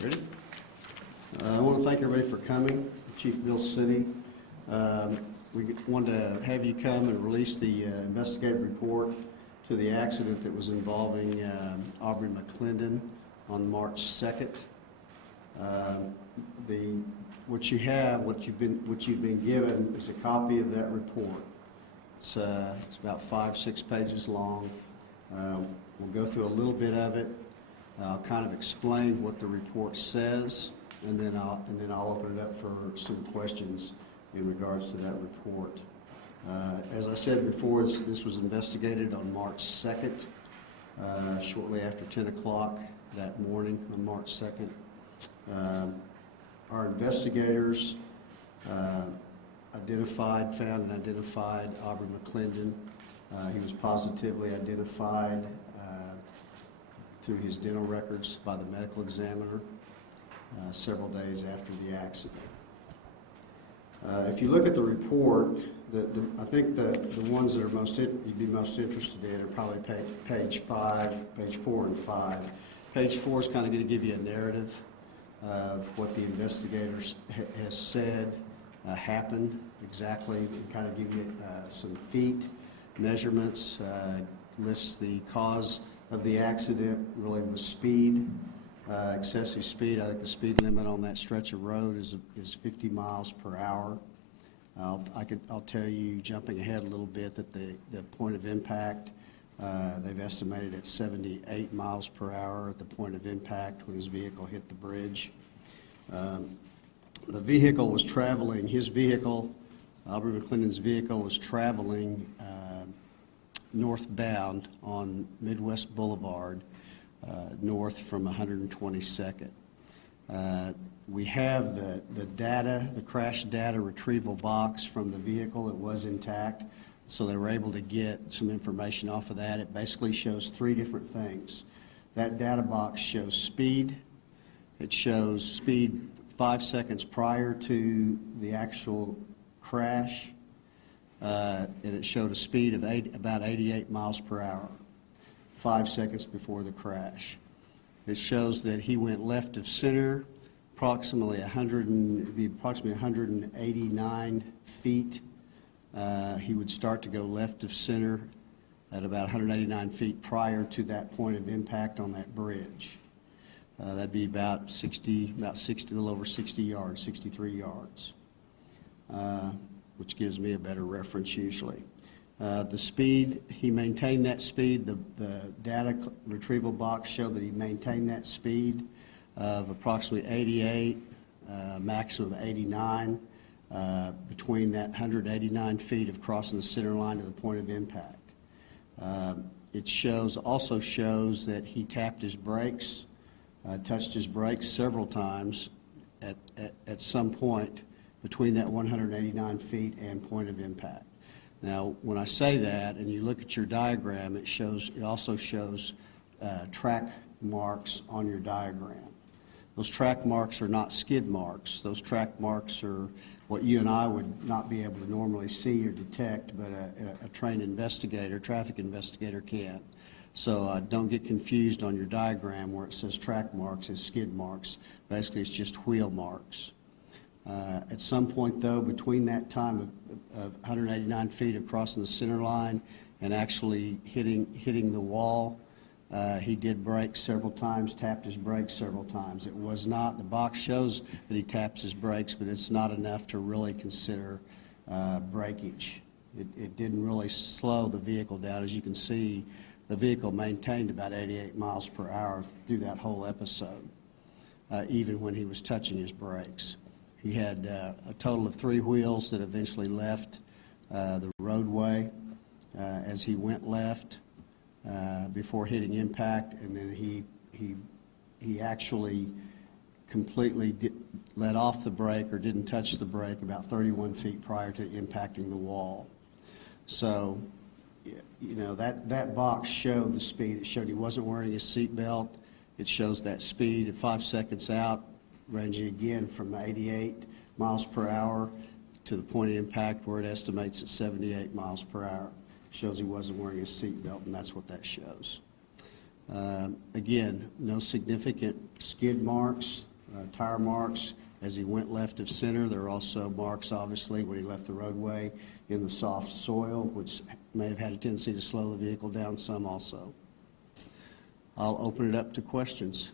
Ready? I want to thank everybody for coming. Chief Bill City. We wanted to have you come and release the investigative report to the accident that was involving Aubrey McClendon on March 2nd. What you've been given is a copy of that report. It's about 5-6 pages long. We'll go through a little bit of it. I'll kind of explain what the report says, and then I'll open it up for some questions in regards to that report. As I said before, this was investigated on March 2nd, shortly after 10 o'clock that morning on March 2nd. Our investigators found and identified Aubrey McClendon. He was positively identified through his dental records by the medical examiner several days after the accident. If you look at the report, I think the ones that are you'd be most interested in are probably page 4 and 5. Page 4 is kind of going to give you a narrative of what the investigators has said happened exactly, and kind of give you some feet measurements, lists the cause of the accident, really was speed, excessive speed. I think the speed limit on that stretch of road is 50 miles per hour. I'll tell you, jumping ahead a little bit, that the point of impact, they've estimated at 78 miles per hour at the point of impact when his vehicle hit the bridge. The vehicle was traveling, Aubrey McClendon's vehicle was traveling northbound on Midwest Boulevard, north from 122nd. We have the crash data retrieval box from the vehicle. It was intact, so they were able to get some information off of that. It basically shows 3 different things. That data box shows speed. It shows speed 5 seconds prior to the actual crash, and it showed a speed of about 88 miles per hour, 5 seconds before the crash. It shows that he went left of center, approximately 189 feet. He would start to go left of center at about 189 feet prior to that point of impact on that bridge. That'd be about 60, a little over 60 yards, 63 yards, which gives me a better reference usually. The speed, he maintained that speed. The data retrieval box showed that he maintained that speed of approximately 88, maximum of 89, between that 189 feet of crossing the center line to the point of impact. It also shows that he tapped his brakes, touched his brakes several times at some point between that 189 feet and point of impact. Now, when I say that, and you look at your diagram, it also shows track marks on your diagram. Those track marks are not skid marks. Those track marks are what you and I would not be able to normally see or detect, but a trained investigator, traffic investigator can. So don't get confused on your diagram where it says track marks as skid marks. Basically, it's just wheel marks. At some point, though, between that time of 189 feet of crossing the center line and actually hitting the wall, he did brake several times, tapped his brakes several times. It was not, the box shows that he taps his brakes, but it's not enough to really consider breakage. It didn't really slow the vehicle down. As you can see, the vehicle maintained about 88 miles per hour through that whole episode, even when he was touching his brakes. He had a total of 3 wheels that eventually left the roadway as he went left before hitting impact, and then he actually completely let off the brake or didn't touch the brake about 31 feet prior to impacting the wall. So, you know, that box showed the speed. It showed he wasn't wearing his seatbelt. It shows that speed at 5 seconds out, ranging again from 88 miles per hour to the point of impact where it estimates at 78 miles per hour. Shows he wasn't wearing his seatbelt, and that's what that shows. Again, no significant skid marks, tire marks as he went left of center. There are also marks, obviously, when he left the roadway in the soft soil, which may have had a tendency to slow the vehicle down some also. I'll open it up to questions.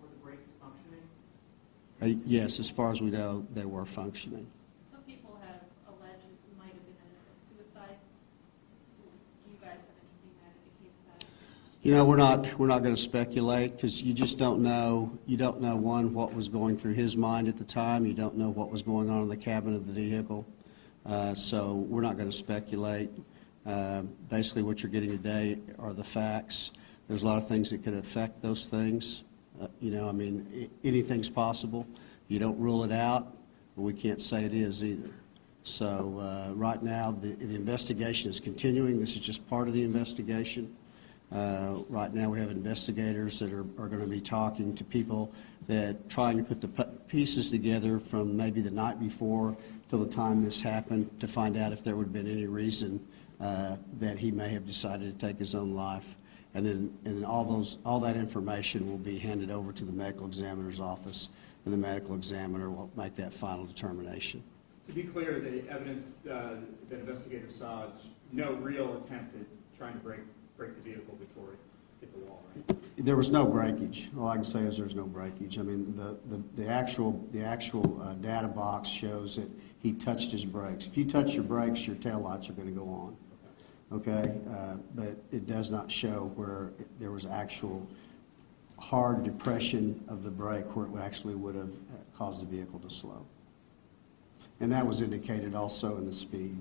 Were the brakes functioning? Yes, as far as we know, they were functioning. Some people have alleged this might have been a suicide. Do you guys have anything that indicates that? You know, we're not going to speculate because you just don't know. You don't know, one, what was going through his mind at the time. You don't know what was going on in the cabin of the vehicle. So we're not going to speculate. Basically, what you're getting today are the facts. There's a lot of things that could affect those things. You know, I mean, anything's possible. You don't rule it out, but we can't say it is either. So right now, the investigation is continuing. This is just part of the investigation. Right now, we have investigators that are going to be talking to people that trying to put the pieces together from maybe the night before till the time this happened to find out if there would have been any reason that he may have decided to take his own life. And then all that information will be handed over to the medical examiner's office, and the medical examiner will make that final determination. To be clear, the evidence that investigators saw, no real attempt at trying to break the vehicle before it hit the wall, right? There was no breakage. All I can say is there's no breakage. I mean, the actual data box shows that he touched his brakes. If you touch your brakes, your taillights are going to go on. Okay, but it does not show where there was actual hard depression of the brake where it actually would have caused the vehicle to slow. And that was indicated also in the speed.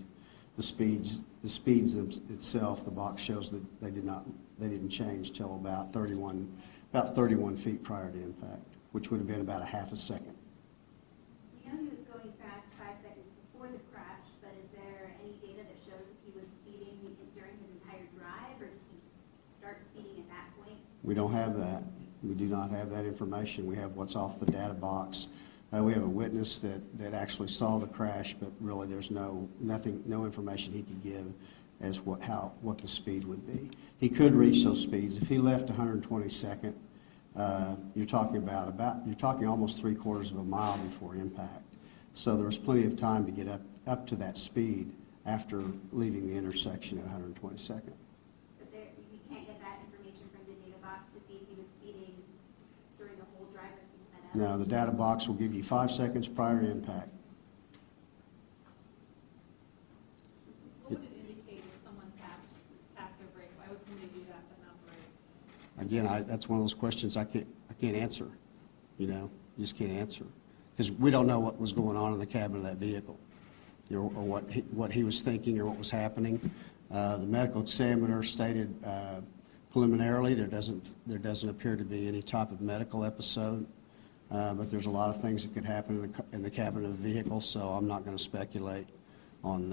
The speeds itself, the box shows that they didn't change till about 31 feet prior to impact, which would have been about a half a second. You know he was going fast 5 seconds before the crash, but is there any data that shows if he was speeding during his entire drive, or did he start speeding at that point? We don't have that. We do not have that information. We have what's off the data box. We have a witness that actually saw the crash, but really there's no information he could give as what the speed would be. He could reach those speeds. If he left 122nd, you're talking almost 3/4 of a mile before impact. So there was plenty of time to get up to that speed after leaving the intersection at 122nd. But you can't get that information from the data box to see if he was speeding during the whole drive that he set up? No, the data box will give you 5 seconds prior to impact. What would it indicate if someone tapped their brake? Why would somebody do that but not brake? Again, that's one of those questions I can't answer. You know, you just can't answer because we don't know what was going on in the cabin of that vehicle, you know, or what he was thinking or what was happening. The medical examiner stated preliminarily there doesn't appear to be any type of medical episode, but there's a lot of things that could happen in the cabin of the vehicle. So I'm not going to speculate on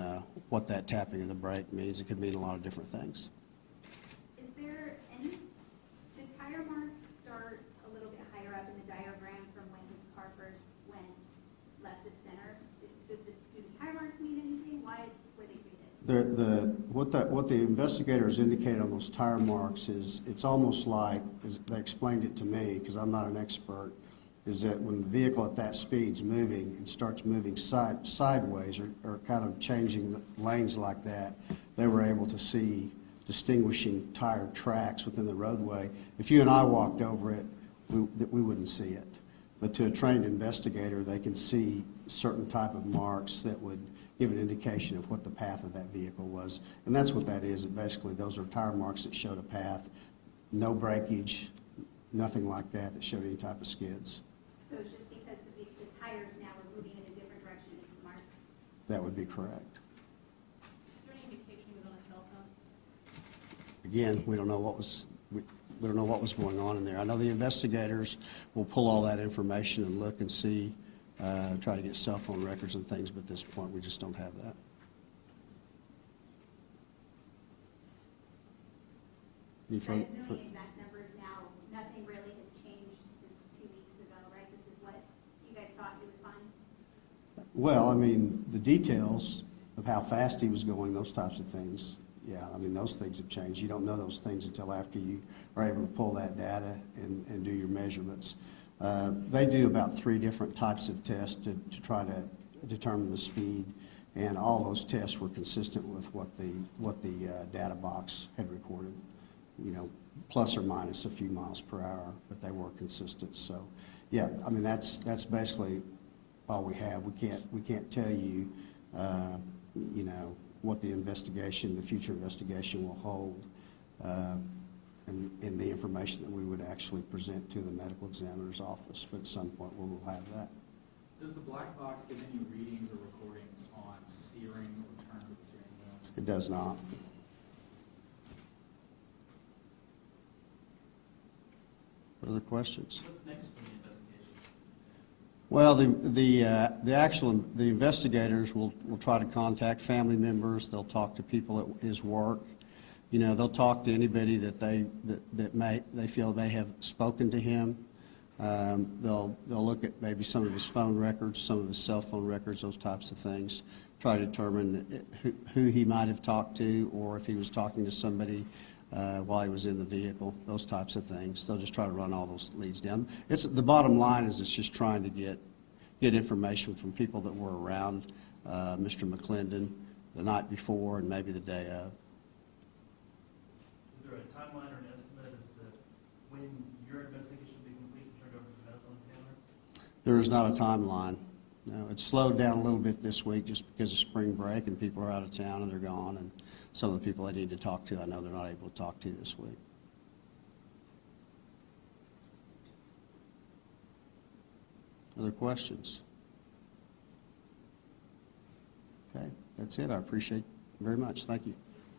what that tapping of the brake means. It could mean a lot of different things. Is there any, the tire marks start a little bit higher up in the diagram from when his car first went left of center? Do the tire marks mean anything? Why were they created? What the investigators indicated on those tire marks is it's almost like, as they explained it to me, because I'm not an expert, is that when the vehicle at that speed's moving and starts moving sideways or kind of changing the lanes like that, they were able to see distinguishing tire tracks within the roadway. If you and I walked over it, we wouldn't see it. But to a trained investigator, they can see certain type of marks that would give an indication of what the path of that vehicle was. And that's what that is. Basically, those are tire marks that showed a path, no breakage, nothing like that showed any type of skids. So it's just because the tires now are moving in a different direction than the marks? That would be correct. Is there any indication he was on a cell phone? Again, we don't know what was going on in there. I know the investigators will pull all that information and look and see, try to get cell phone records and things, but at this point we just don't have that. You guys know the exact numbers now. Nothing really has changed since 2 weeks ago, right? This is what you guys thought he was fine? Well, I mean, the details of how fast he was going, those types of things, yeah, I mean, those things have changed. You don't know those things until after you are able to pull that data and do your measurements. They do about 3 different types of tests to try to determine the speed, and all those tests were consistent with what the data box had recorded, you know, plus or minus a few miles per hour, but they were consistent. So, yeah, I mean, that's basically all we have. We can't tell you, you know, what the future investigation will hold, and the information that we would actually present to the medical examiner's office. But at some point, we will have that. Does the black box give any readings or recordings on steering or turns of the steering wheel? It does not. Other questions? What's next for the investigation? Well, the investigators will try to contact family members. They'll talk to people at his work. You know, they'll talk to anybody that they feel may have spoken to him. They'll look at maybe some of his phone records, some of his cell phone records, those types of things. Try to determine who he might have talked to, or if he was talking to somebody while he was in the vehicle, those types of things. They'll just try to run all those leads down. The bottom line is it's just trying to get information from people that were around Mr. McClendon the night before and maybe the day of. Is there a timeline or an estimate as to when your investigation will be complete and turned over to the medical examiner? There is not a timeline. No, it's slowed down a little bit this week just because of spring break and people are out of town and they're gone, and some of the people I need to talk to, I know they're not able to talk to this week. Other questions? Okay, that's it. I appreciate it very much. Thank you.